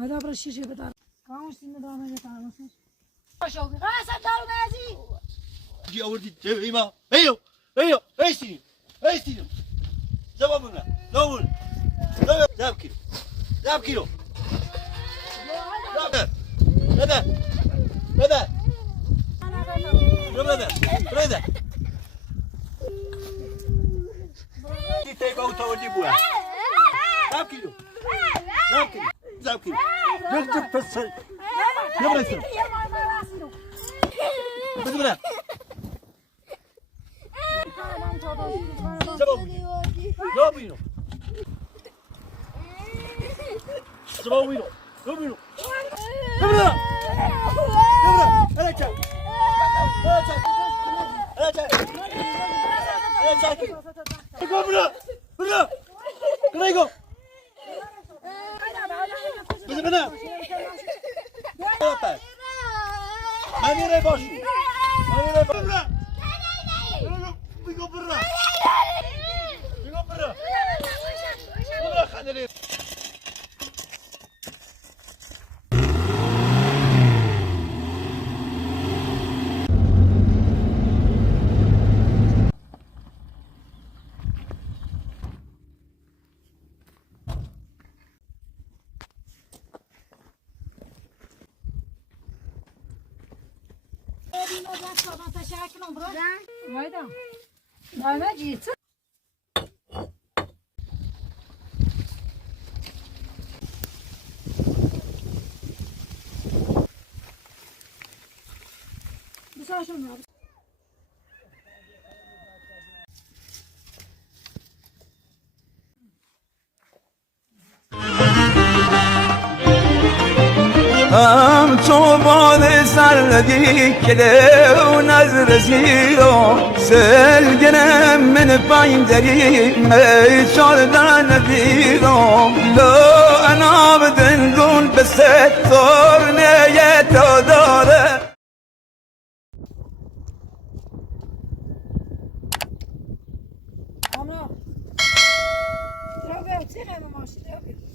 هذا برا الشيشة بتاع كامش سنة دامه بتاع نص شوقي قاسم دارو نازي جي أوردي تبعيما أيو أيو أيستيني أيستيني زبابنا لون ذهب كيلو ذهب كيلو ذهب هذا هذا هذا هذا دي تيجو تودي بوها ذهب كيلو ذهب كيلو ذهب كيلو جد فسر يلا يسر بس بنا زبابينو زبابينو زبابينو زبابينو أنا جاي أنا جاي أنا جاي أنا جاي يقول بنا بنا بنا يقول بس بنا ماني راي باشو ماني راي باشو بيقول برا بيقول برا برا خليني أنا جيت بس عشان هم çoban sarladi kele nazr ziro selgenem min paynderi me çardan viro lo ana bedin dun beset torneye tadare أنا ترى بتسير أنا ماشي ترى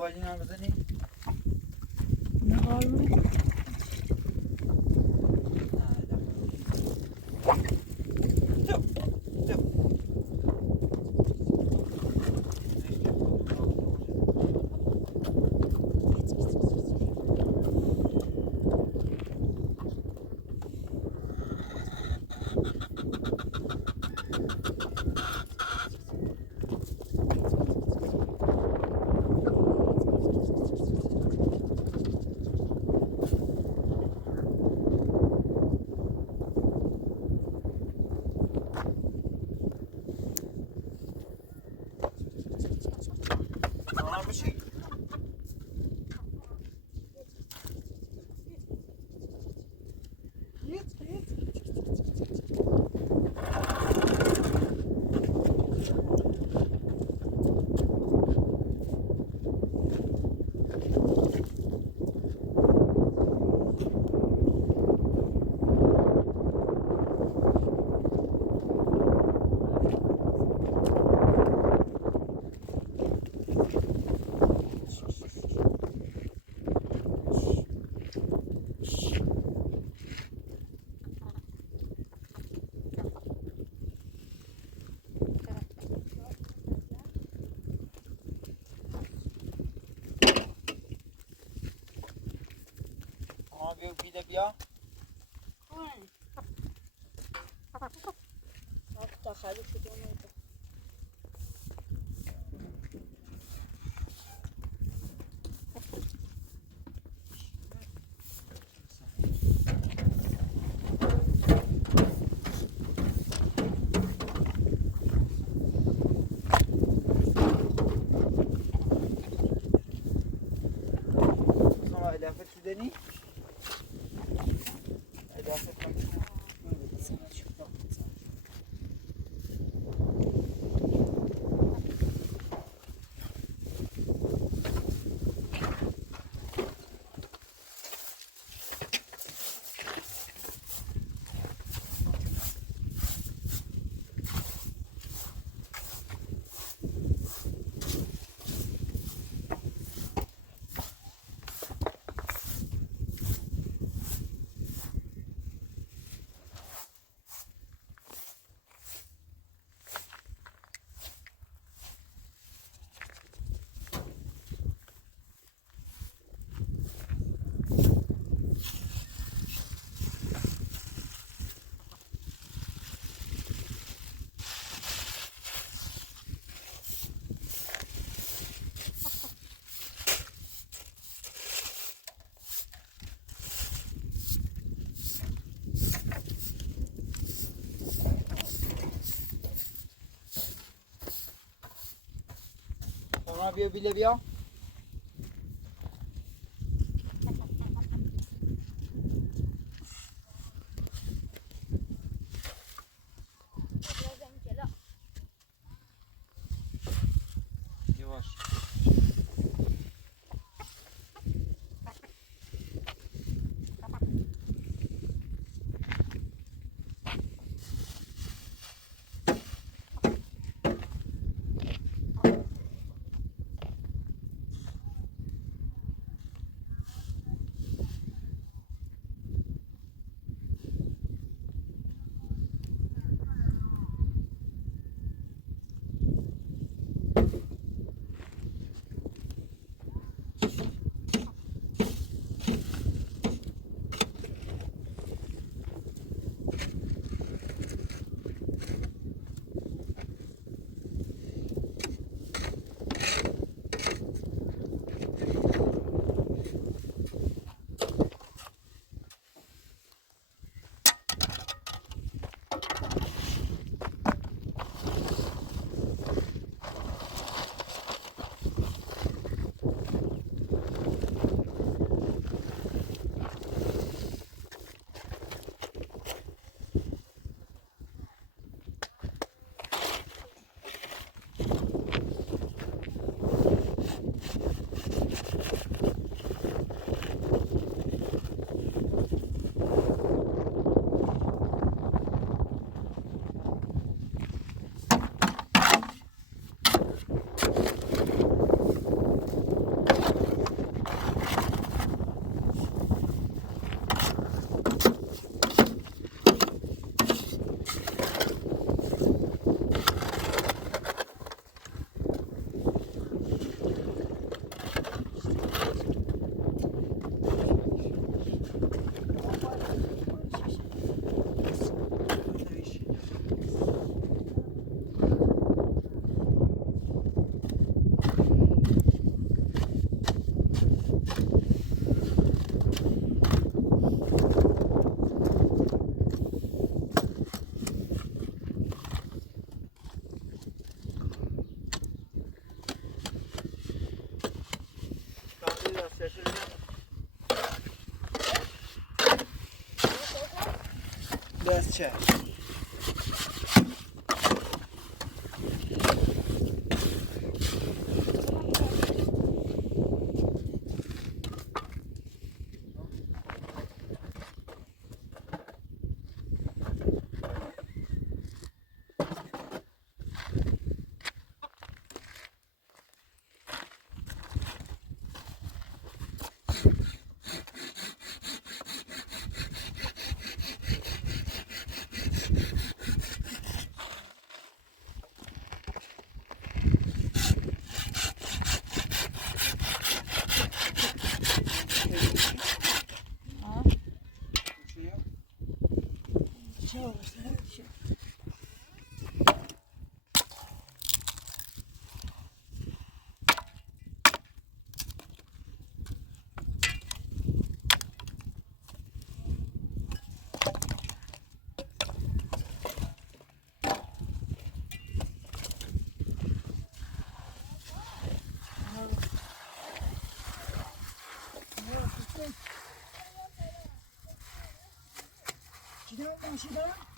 باجنا بزنی نقالم Git git. Abi bir de bia. دخلوا في دون Sonra edafe tüdeni. Edafe Sonra bir bia. Yavaş. دست چه چه آرسته چه چیدم ماشیدم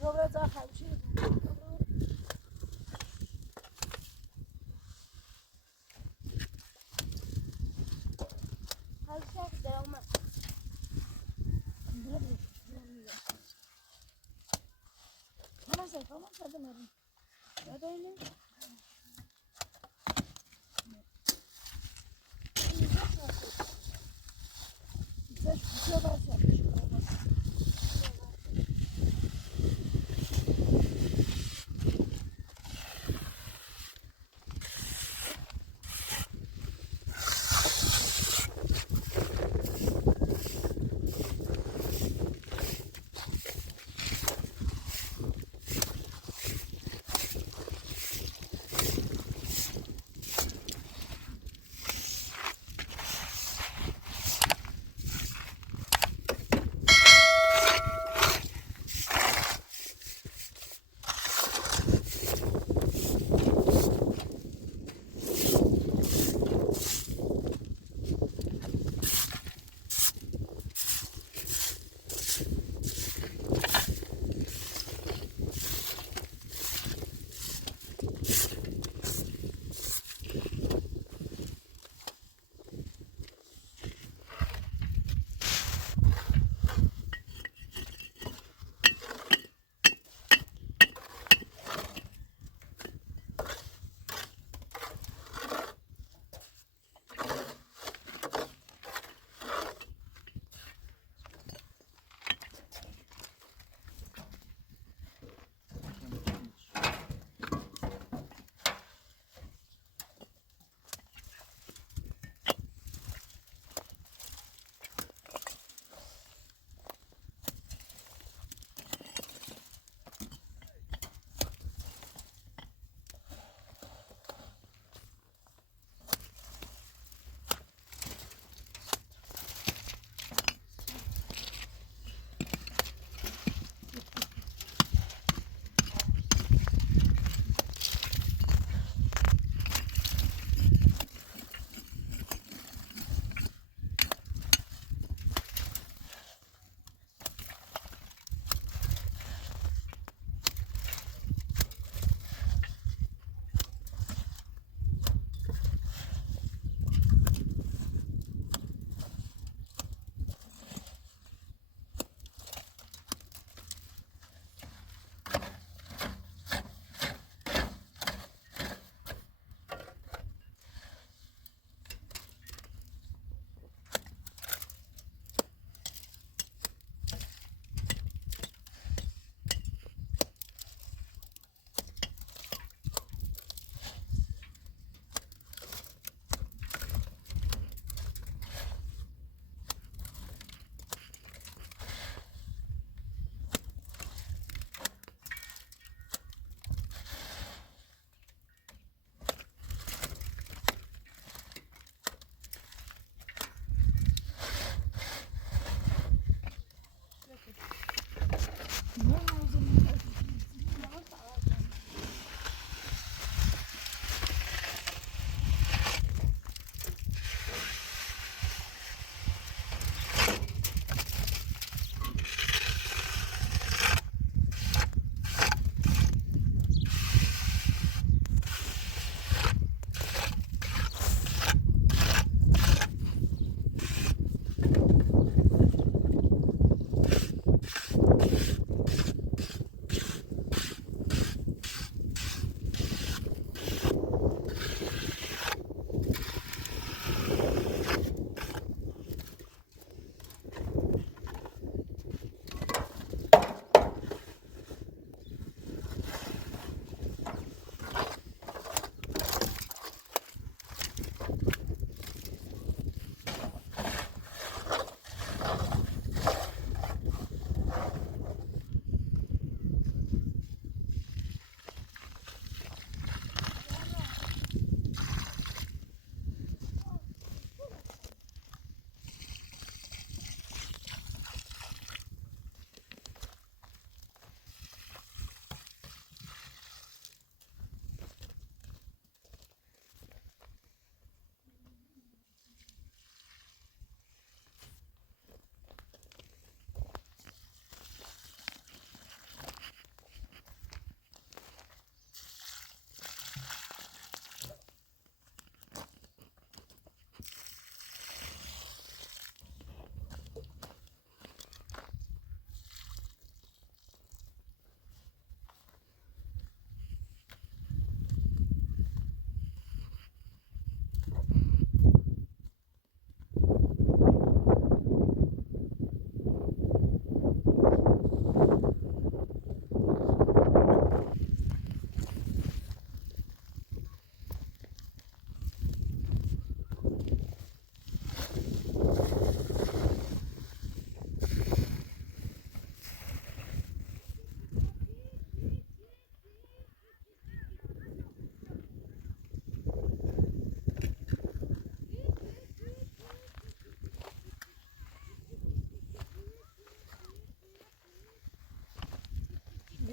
Dobra, zachał się. Tamam, hadi Meryem. Hadi öyle. Güzel, güzel olsun.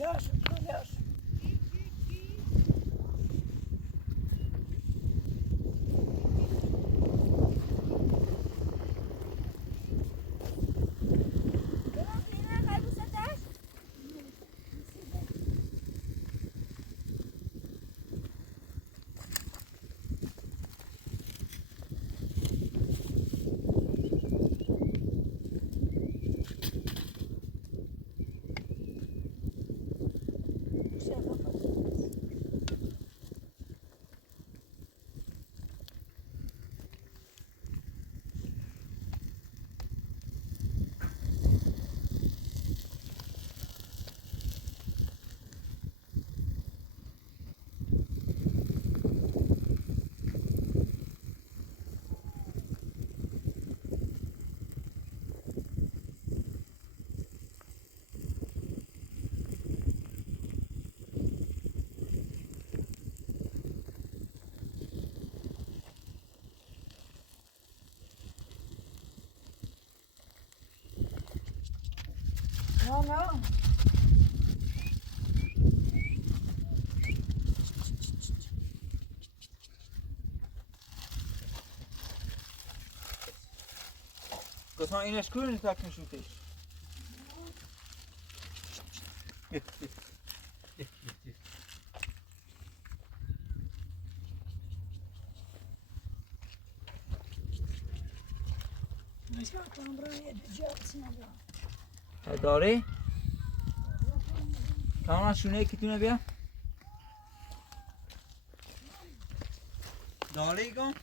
Kılırsın, kılırsın. No. Kız sen ineş kuyruğunu takmış şu teş. Başka tam buraya edeceksin ama. داری؟ کاملا شونه یکیتونه بیا داری کن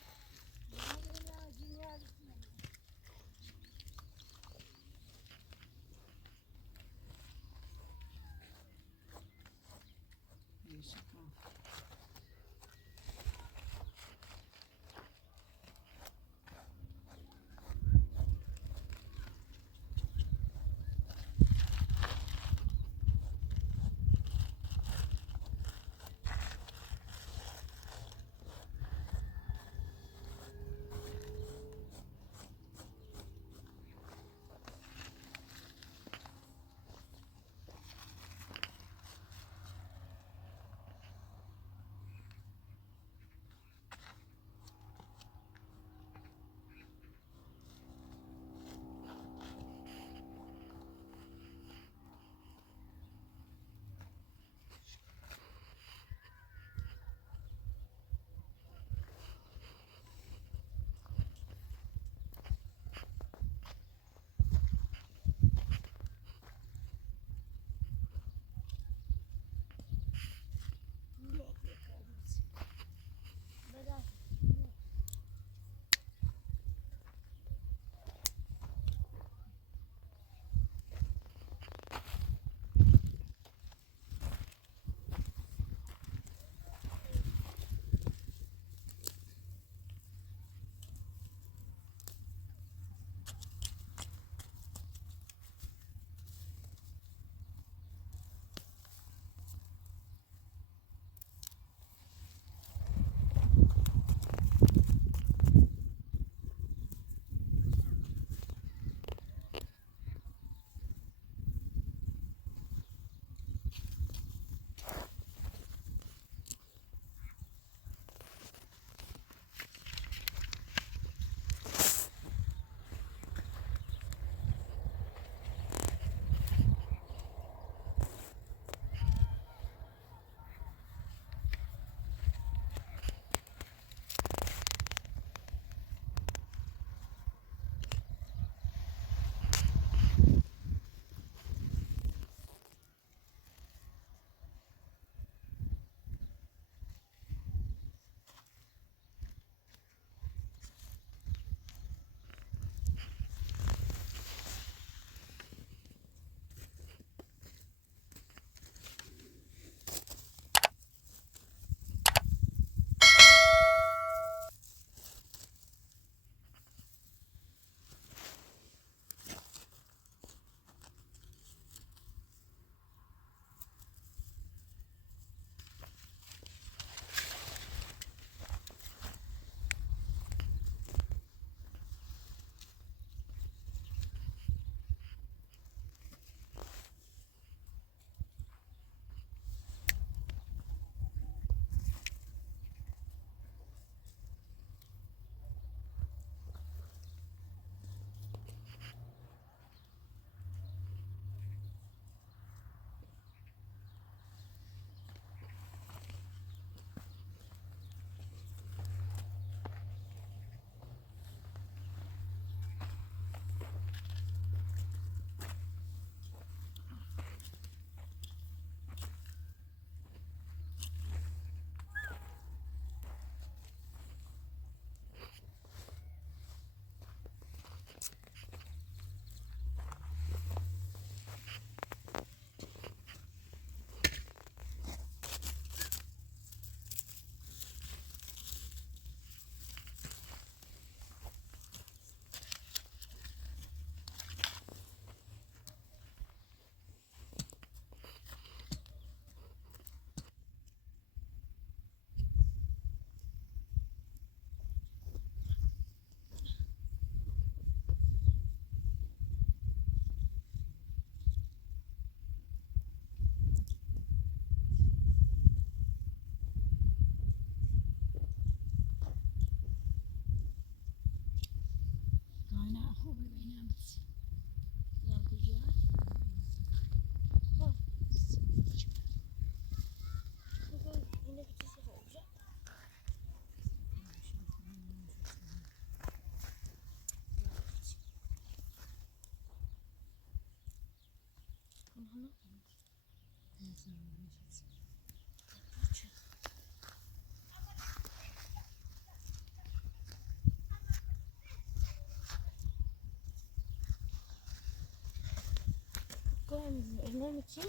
كم هنا متشي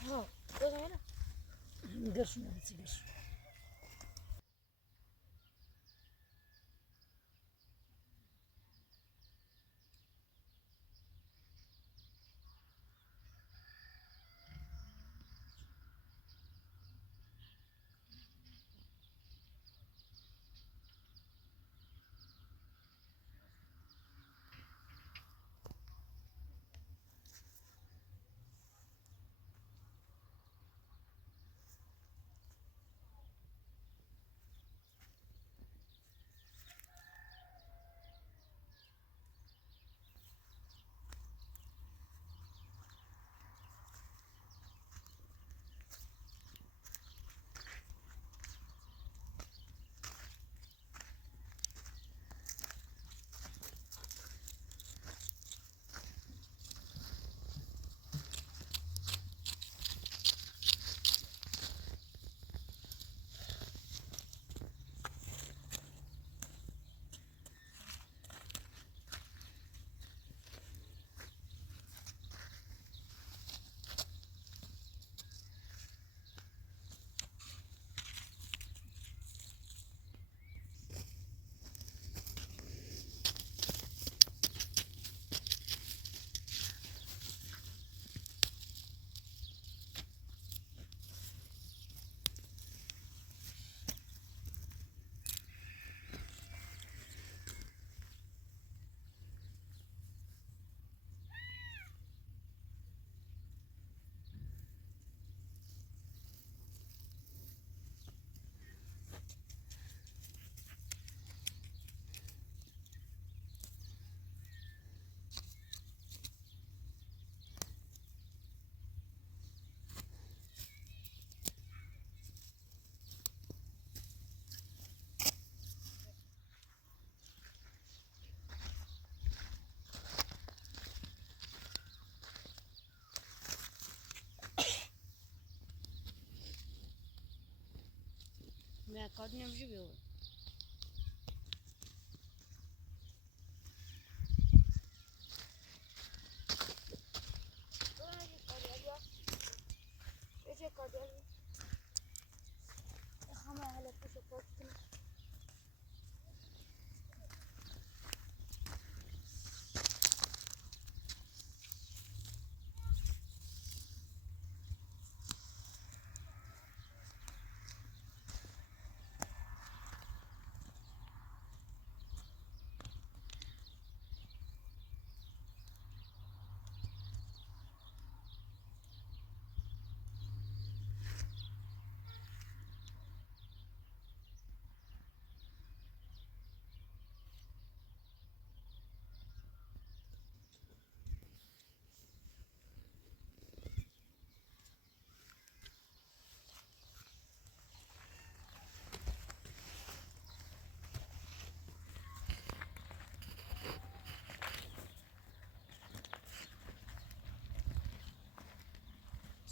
ها كذا هنا قرش ما بتقرش ما قد نمشي بيهم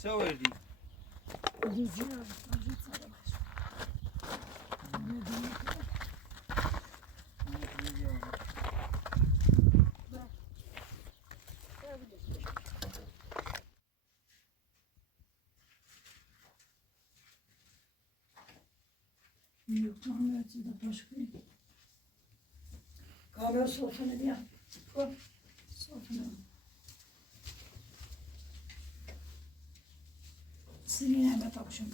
سوردي دیجا آجت سر باش yok tamam da başka ne kahve sofrana diye sofrana سنين ما تقشم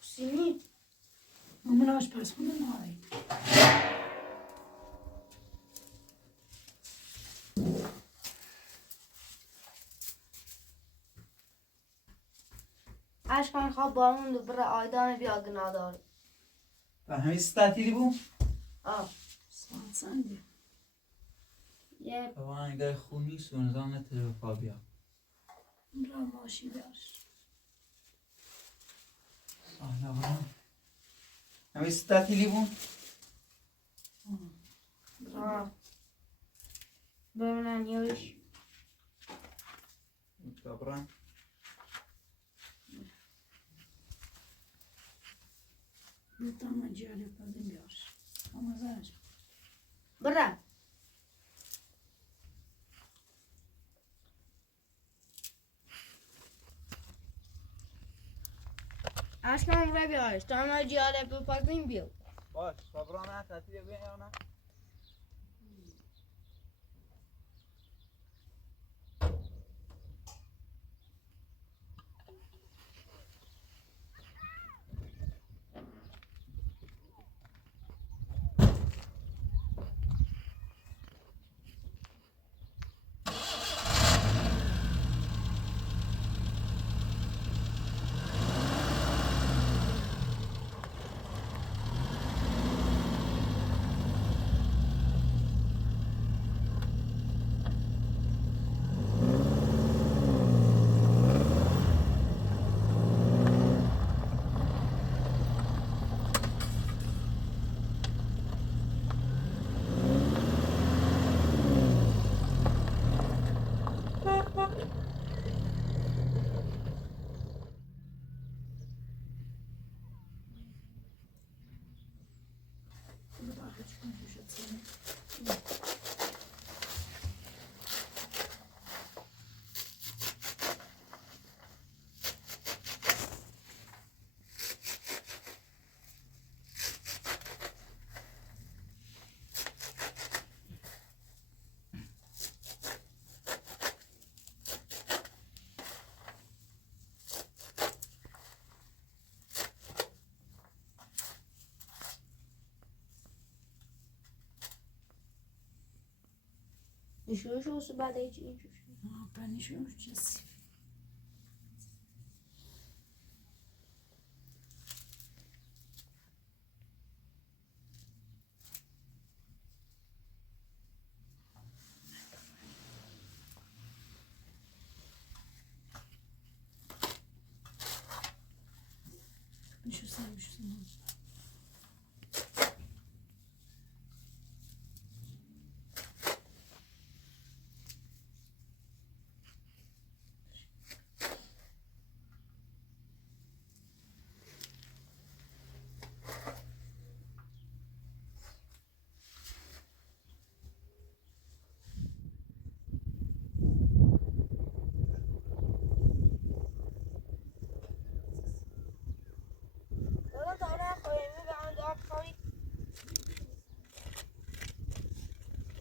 سنين مناش بس من هاي عشان خواب بامون برای آیدان بیاد نداره همین تعطیلی بود؟ سانده یه طبعا اگر خون نیست و نظام نتره پا بیا را ماشی داشت سهلا همین تعطیلی بود؟ Ha. Bölümden yarış. Dobra. Bir tane ciğer yapadım diyor. Ama zaten. Bırak. Aşkım buraya bir yarış. Tamam ciğer yapıp bakayım bir. Baş, sabrana tatil yapayım ya ona. Bunu daha küçük konuşuyorsun. Düşüyoruz olsun ben de hiç iyi düşüyorum. Ben iş göreceğiz. Düşürsen. Ona da oraya koyayım ben de koyayım.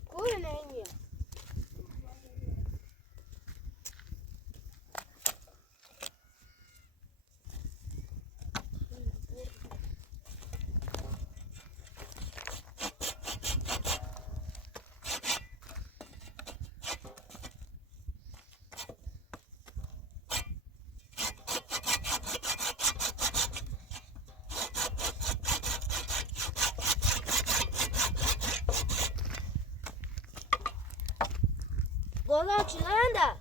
Koyun en Bola açılan da.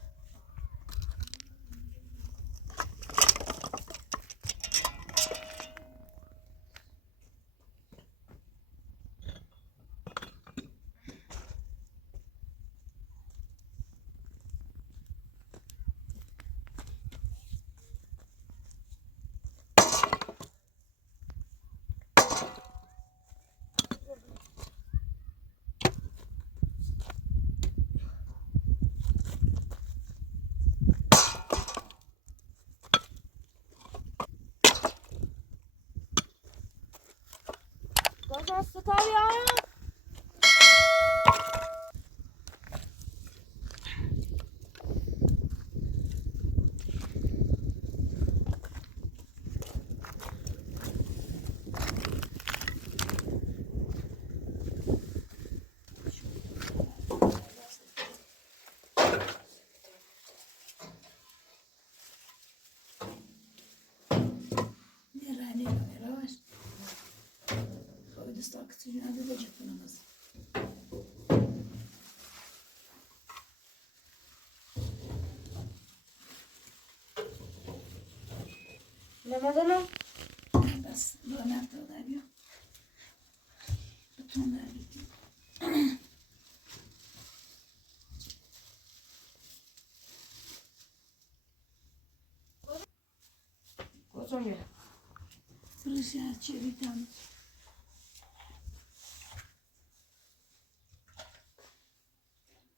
Bola sıkar ya. Nere var. Koydu sakıtı hadi de cephanamız. Mehmet Hanım. Bas, bu anahtarlar yok. Butonlar gitti.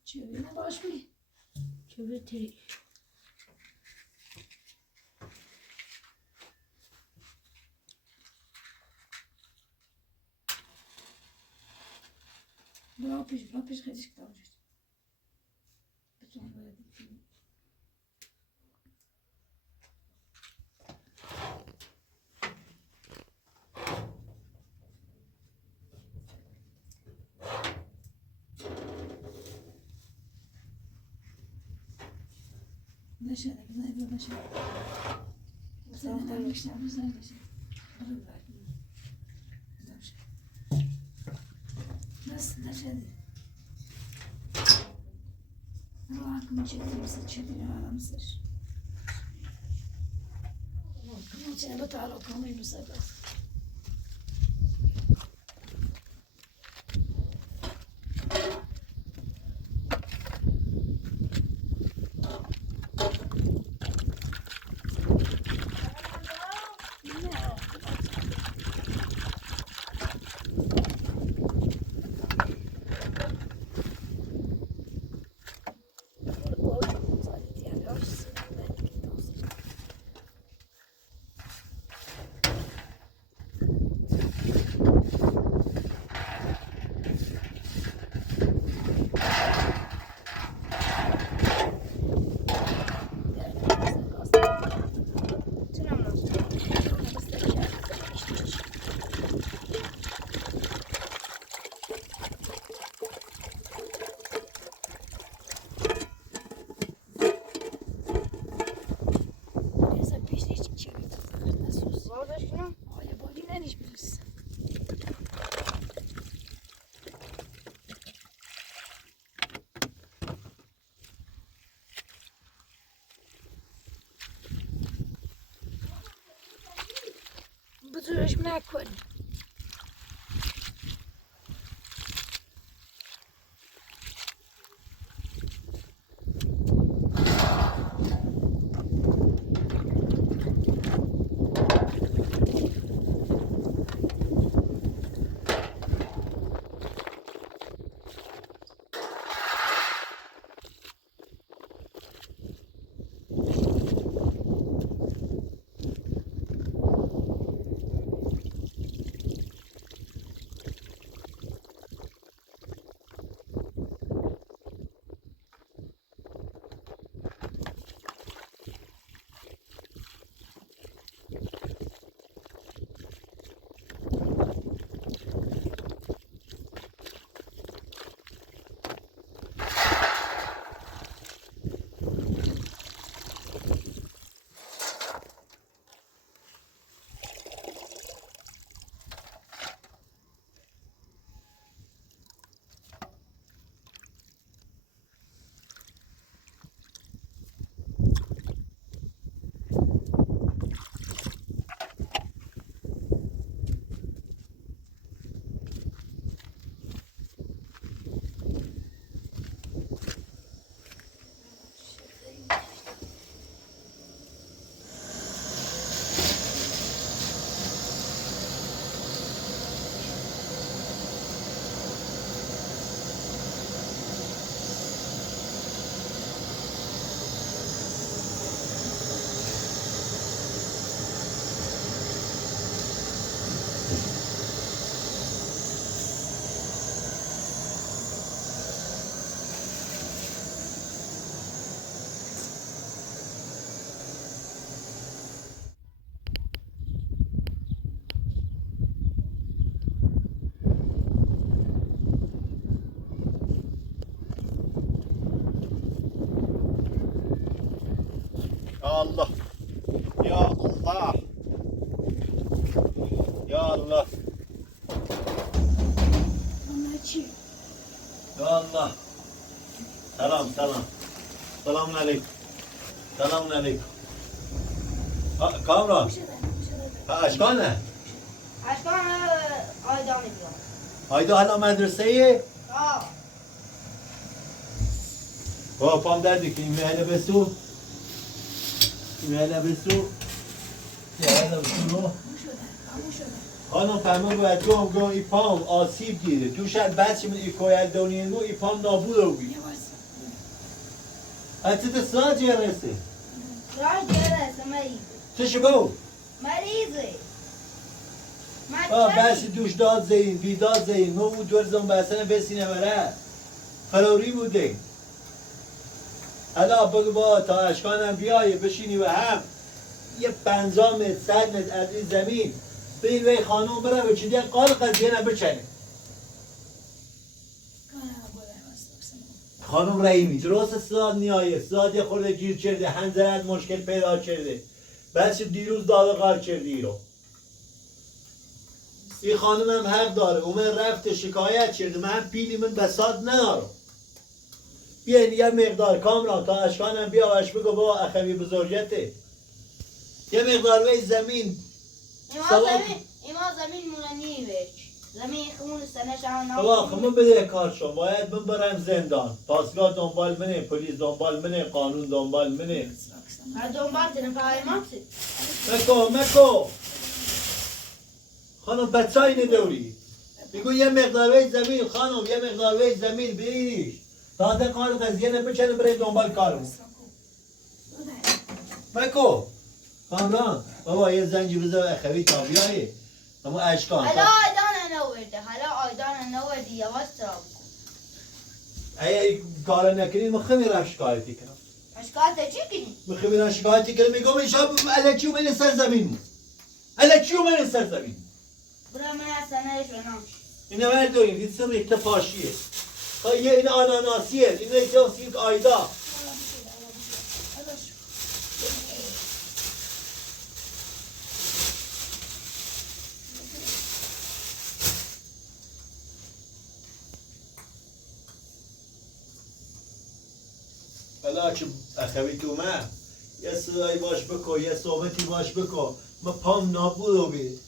Çevirine baş bir. Çevir teri. Bırakış kızık davranış. Bütün böyle diktim. Neşeli, güzel bir neşeli. Güzel vermişler, güzel neşeli. Kırık verdim. Güzel bir şey. Nasıl neşeli? Allah hakkımı çektiğimizde çetin aramızdır. Kımın içine batar o kamuyu bu sefer. بذارش نکن Allah. Ya Allah. Ya Allah. Anacığım. Ya Allah. Selam selam. Selamun aleyküm. Selamun aleyküm. Kamran. Ha aşkane. Aşkım aydan ediyor. Haydi hala medreseyi. Aa. Babam derdi ki İmrele Besu. İmrele Besu. Ya da şunu. خانم فرمان باید دوم گم ای پام آسیب دیده تو شد بچه من ای کویل دونینگو ای پام نابود رو بید حتی ده ساعت یه رسه راح جلسة مريض چشو گو مريضة بس دوش داد زین بیداد زین ما بود ورزم بسنه بسینه بره فروری بوده حالا بگو با تا اشکانم بیایه بشینی و هم یه 50 متر 100 متر از این زمین بین وی خانم بره به چیدی قال قضیه نبچنه خانم رحیمی درست ساد نیایه ساد یه خورده گیر کرده هنزرت مشکل پیدا کرده بس دیروز داده قار کردی رو این خانم هم حق داره اومد رفته شکایت کرده من پیلی من بساد ندارم بیاین یه مقدار کامران تا اشکانم بیاوش بگو با اخوی بزرگته یه مقدار وی زمین ایما زمین موننی بچ زمین خمون سنه شان بابا خمون بده کار شو باید من برم زندان پاسگاه دنبال منه پلیس دنبال منه قانون دنبال منه هر دنبال تنفعی مقصد مکو خانم بچه ندوری بگو یه مقدار وی زمین خانم یه مقدار وی زمین بریش داده کار قضیه نبچنه برای دنبال کارم مکو کامران بابا یه زنجی بذار اخوی تا بیایی اما اشکان حالا آیدان نورده حالا آیدان نوردی یواش تراب اگه کار نکنید مخمی رفت شکایتی کنم اشکال چی کنی؟ مخمی رفت شکایتی کنم میگم این شب الکی اومده سر زمین بود الکی اومده سر زمین برای من از سنهش و نامش اینه برداریم این سر ریخته پاشیه یه این آناناسیه این ریخته سیرک آیدا بلا که اخوی تو من یه صدایی باش بکن یه صحبتی باش بکن ما پام نابود رو بید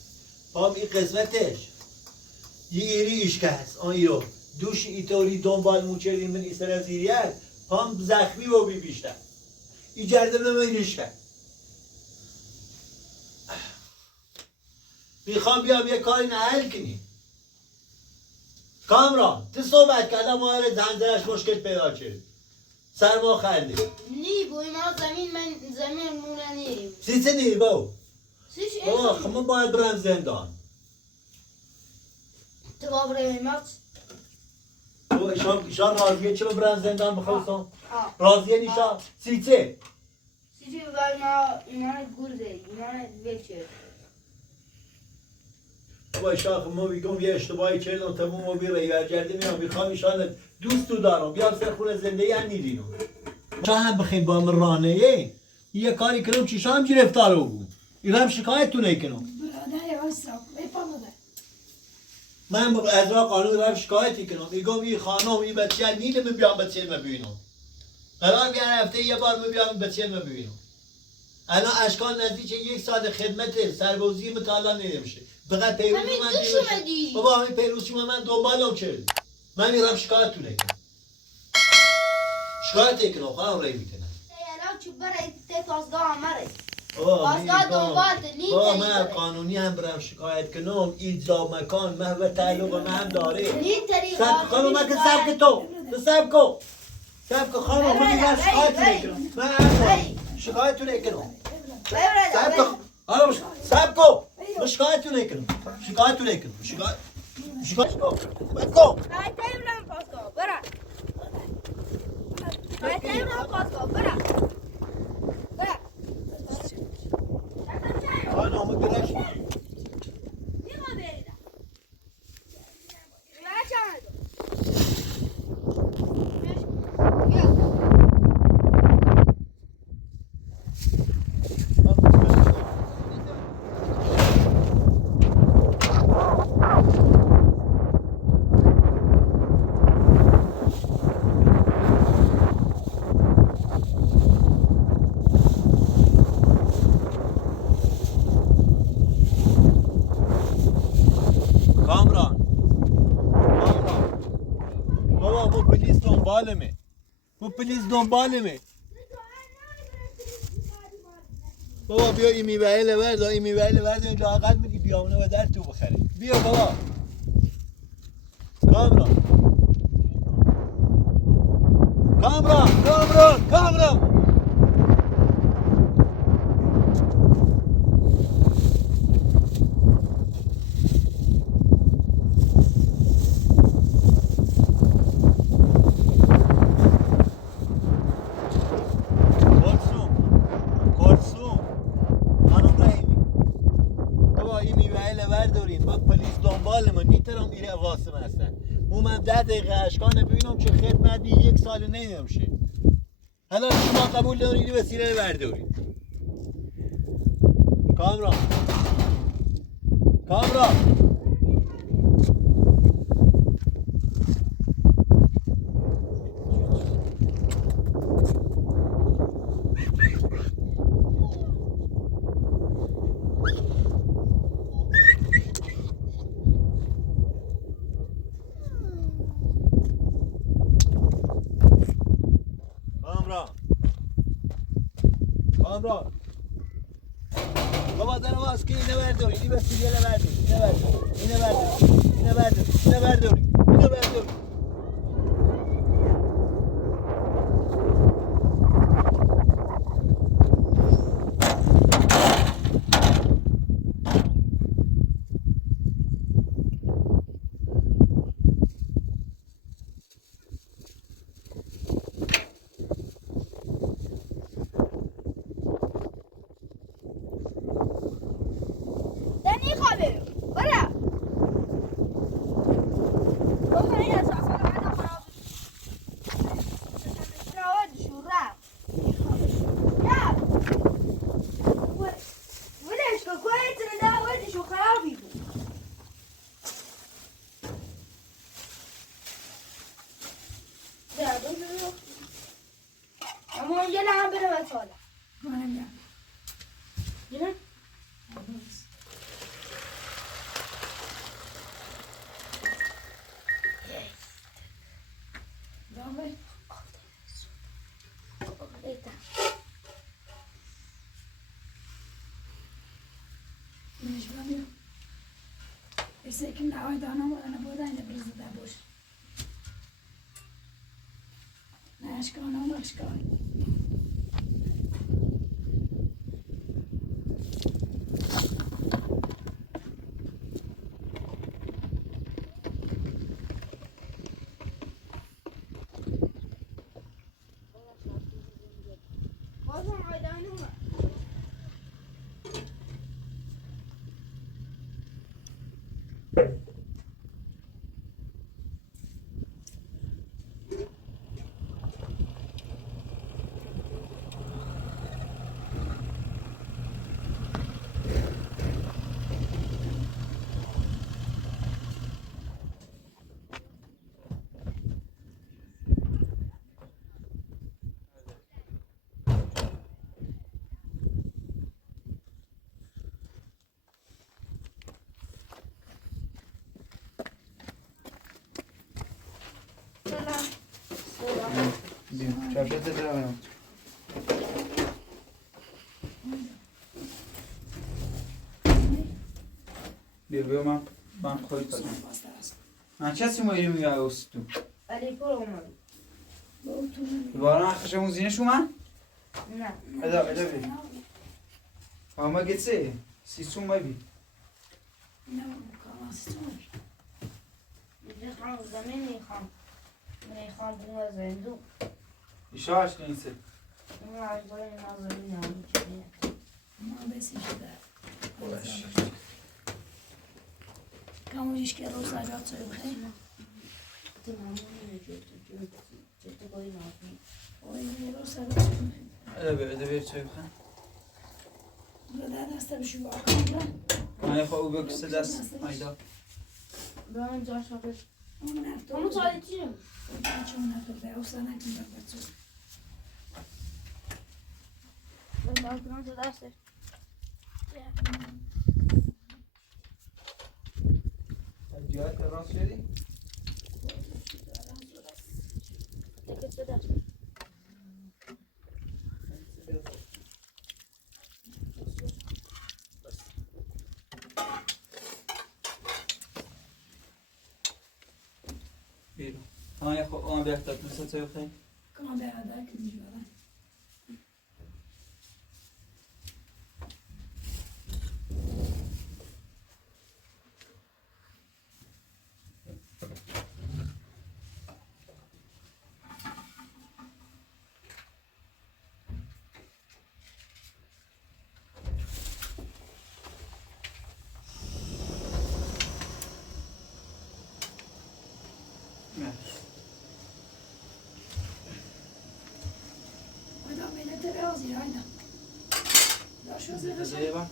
پام این قسمتش یه ایری ایشکه هست آن ایرو دوش ایتوری دنبال موچردیم من ایستر از ایریت پام زخمی رو بی بیشتر ای جرده من ایریشکه میخوام بیام یه کاری حل کنی کامران تو صحبت کردم ماهر زنزرش مشکل پیدا کرد سرما خنده نی بوی ما زمین موننی سیسه نیر باو سیش بابا این خب باید برم زندان تو برای مقصد ایشان راضیه چه برم زندان بخواستم آه. راضیه نیشان سیسه سیچی بگای ما ایمان گرده ایمان ویچه بابا ایشان خب ما بگم یه اشتباهی کردم تموم ما بی ریور جرده میام میخوام ایشان دوست تو دارم بیام سر خونه زندگی هم نیدینم چه هم بخیم با من رانه یه کاری کنم چیشا هم گرفتار رو بود این هم شکایت تو نکنم من از را قانون رو شکایتی کنم میگم این خانم این بچه نیده من بیام بچه ما ببینم قرار بیان هفته یه بار من بیام بچه ما ببینم الان اشکال نزدیک 1 سال خدمت سربازی مطالعه نمیشه فقط پیروز همین من دوش اومدی. بابا همین پیروز شما من دنبالم کرد من میرم شکایت تو نکنم شکایت کنم خواهم رای میکنم سیارا چو برای تی پاسگاه مره پاسگاه دنبال نیست با من قانونی هم برم شکایت کنم ایجاب مکان محو تعلق من هم داره نی طریقه سب خانم من که سب تو سب کو سب کو خانم من میگم شکایت نکنم من هم شکایت نکنم سب کو خانم سب کو من شکایت نکنم شکایت نکنم شکایت کو بکو خانم گرش کامران بابا مو پلیس دنبالمه مو پلیس دنبالمه بابا بیا این میوهله ورد این میوهله ورد اینجا عقل میدی پیامونه و در تو بخره بیا بابا کامران کلثوم خانم رحیمی بابا این میوه لور دارین با پلیس دنبال ما نیترم ایره واسم هستن من 10 دقیقه اشکانه ببینم چه خدمت بی 1 سال نمیشه حالا شما قبول دارید وسیله بردارید کامران کامران بابا دارم از که اینه برداری این وسیله برداری اما یه لحظه بره بساله منم میام دیدم دامه نشبه ایسه که نوای دانم بودن بودن برزده باش نشکانم بازم آیدانه اومد Çarşıda devam et. بیا من خواهید دادم من کسی مایری میگه اوست تو علی پر اومد دوباره نخشه اون زینش اومد؟ نه ادا بی اما گتسه سیسون مای بی میخوام زمین میخوام بوم زندو ایشاش نیسته اون عجبای نازمی نامی ما بسی شده باش کامویش که روز آجات سوی بخیر تو نامونی جدی بایی نازمی اوی روز آجات سوی بخیر ادا بیر چای بخن بده دسته بشو با آکام من خواه او بکسه دست ایدا برای جا شاپش اون نفتو اون سالی چیم؟ چون نفتو به اوستا نکن بر بچو من کنم تو دستش جهت راست شدی؟ تکت تو دست بیرون آن بیافتاد مثل توی خیلی Kan beraber gidiyorlar. نه Adam beni de biraz yayla. Ya şu بذار zırhı یه بار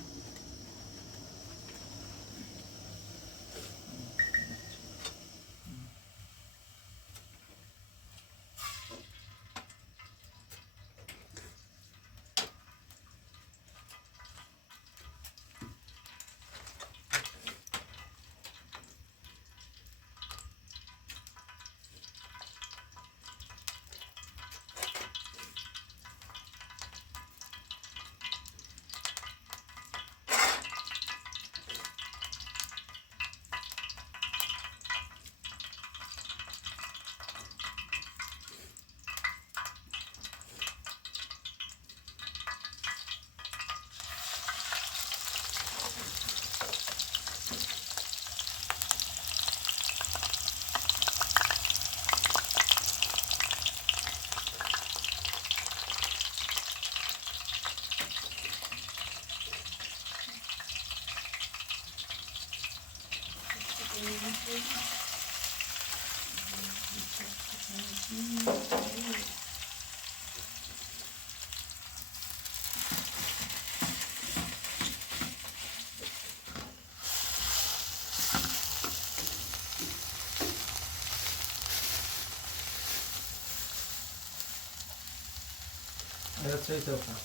هذا شيء توقع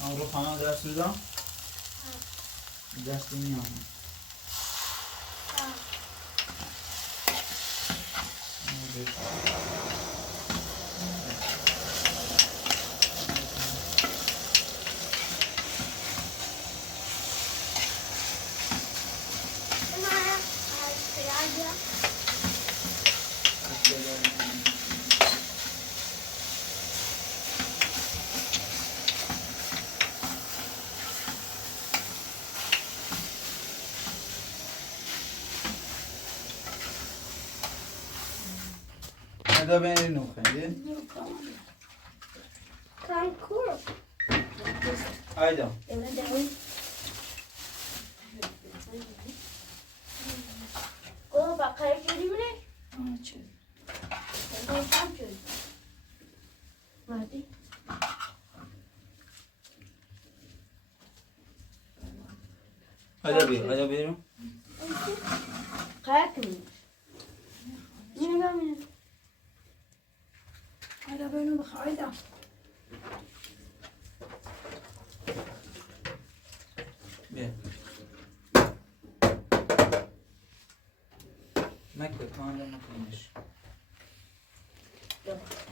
نروح أنا درس لله درس دنيا هذا بين نوخين yok tamam. Kan kur. هيدا Evet, evet. O bak kayıtları mı ne? Açın. Ben tam çözdüm. Hadi. هذا بيرو Kayak mı? Yine ben mi? Hayda böyle bak hayda. بيا مكتب ما عندنا مكتبش Yok.